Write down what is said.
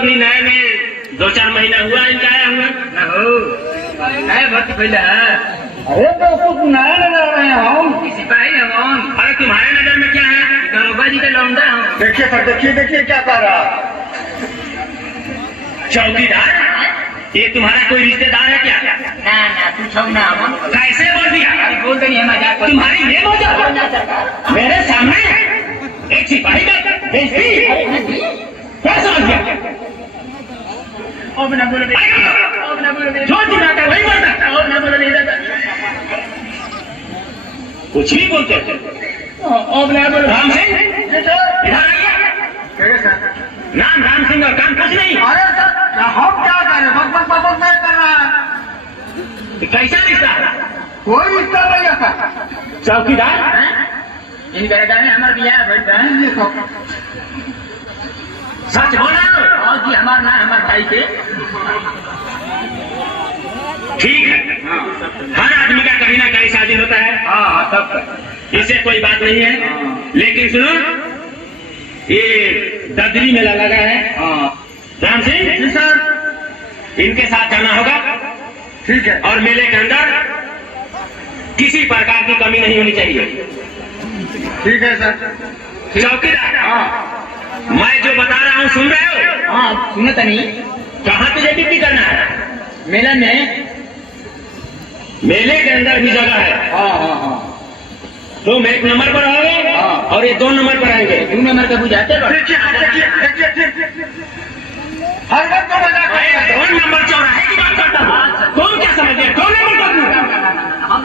अभी नए में 2-4 महीना हुआ इनका आया हुआ ना हो नया भर्ती पहला अरे तो कुछ नया नजर आ रहे हैं हम। सिपाही है हम। अरे तुम्हारे नजर में क्या है? दरोगा जी का लौंडा हूँ। देखिए सर, देखिए क्या कह रहा। चौकीदार, ये तुम्हारा कोई रिश्तेदार है क्या? ना ना तू छौ ना हम। कैसे बोल दिया? अरे बोल देनी है मजाक। तुम्हारी ये मौजूद मेरे सामने एक सिपाही का बेइज्जती क्या समझ गया? अब ना बोलो अब ना बोलो जो दिखाता वही बोलता। अब ना बोलो कुछ भी बोलते थे। अब ना बोलो राम सिंह इधर आइए। नाम राम सिंह और काम कुछ नहीं। अरे सर हम क्या करें, बक नहीं कर रहा है। कैसा रिश्ता? कोई रिश्ता नहीं है। चौकीदार, इन बेटा ने हमारे बियाह बैठा है। ये सब सच बोला और जी हमारा ना हमारे भाई के ठीक है। हर आदमी का कहीं ना कहीं शादी होता है। हाँ सब इससे कोई बात नहीं है। लेकिन सुनो, ये ददरी मेला लगा है। राम सिंह सर इनके साथ जाना होगा। ठीक है। और मेले के अंदर किसी प्रकार की कमी नहीं होनी चाहिए। ठीक है सर। चौकीदार, मैं जो बता रहा हूँ सुन रहे हो? हाँ सुनो तनी। कहाँ तुझे ड्यूटी करना है? मेला में मेले के अंदर भी जगह है। हाँ तुम 1 नंबर पर आओगे और ये 2 नंबर पर आएंगे। 2 नंबर का बुझाते देखिए हर वक्त तो मजाक मैं है। 2 नंबर चौराहे की बात करता हूँ। तुम क्या समझ गए? 2 नंबर पर हम